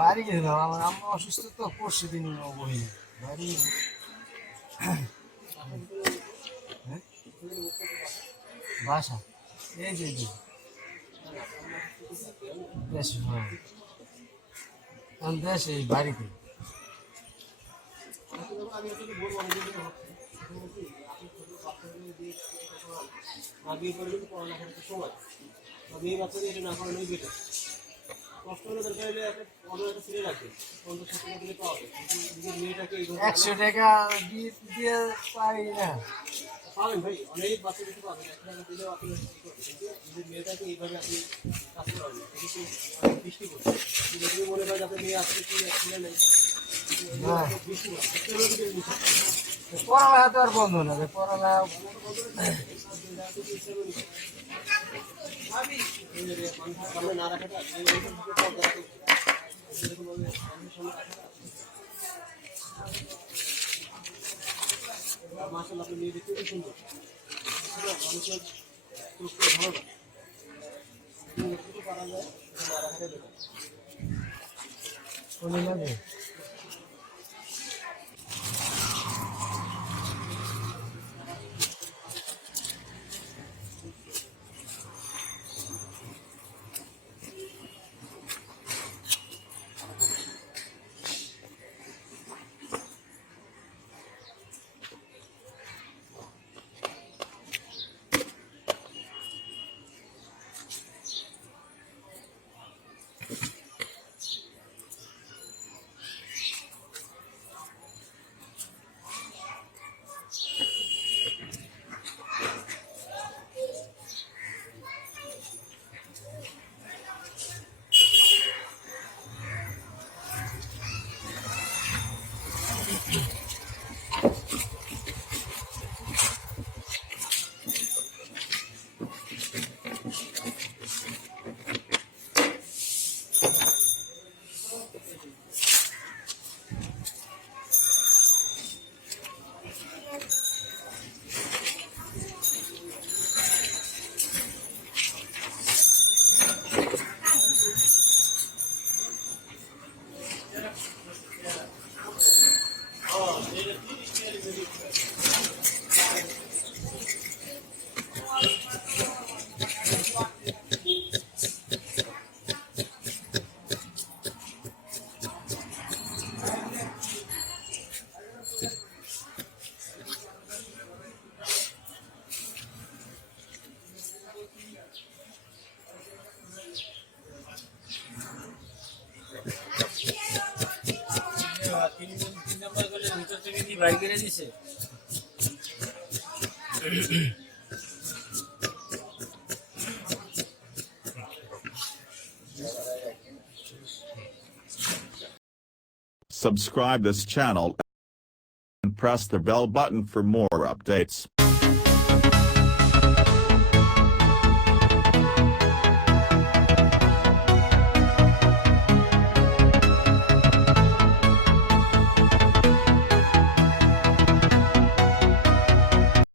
বাড়ি গেছিলাম, আমার আম্মা অসুস্থ তো, পরশু দিন বই বাড়ি বাসা এই যে দেশ, হ্যাঁ দেশ এই বাড়িতে। একশো টাকা দিয়ে পাই না, পাবেন ভাই, অনেক বাচ্চা কিছু পাবেন। 1 টাকা দিলেও আপনি নিজের মেয়েটাকে এইভাবে আপনি কাজ করাবেন, কিন্তু অনেক বৃষ্টি পড়ছে। যদি মনে হয় যাতে মেয়ে আসছে কি আসলে নেই, বৃষ্টি পড়ছে, পড়ালেখা তো আর বন্ধ না, পড়ালেখা সামনে না রাখাটা মাশাআল্লাহ, আপনি মেয়ে দেখতে খুব সুন্দর, মানুষের ভালো পারা যায়, না রাখাটা দেবেন কোনে লাগে। ভাই করে দিছে। Subscribe this channel and press the bell button for more updates.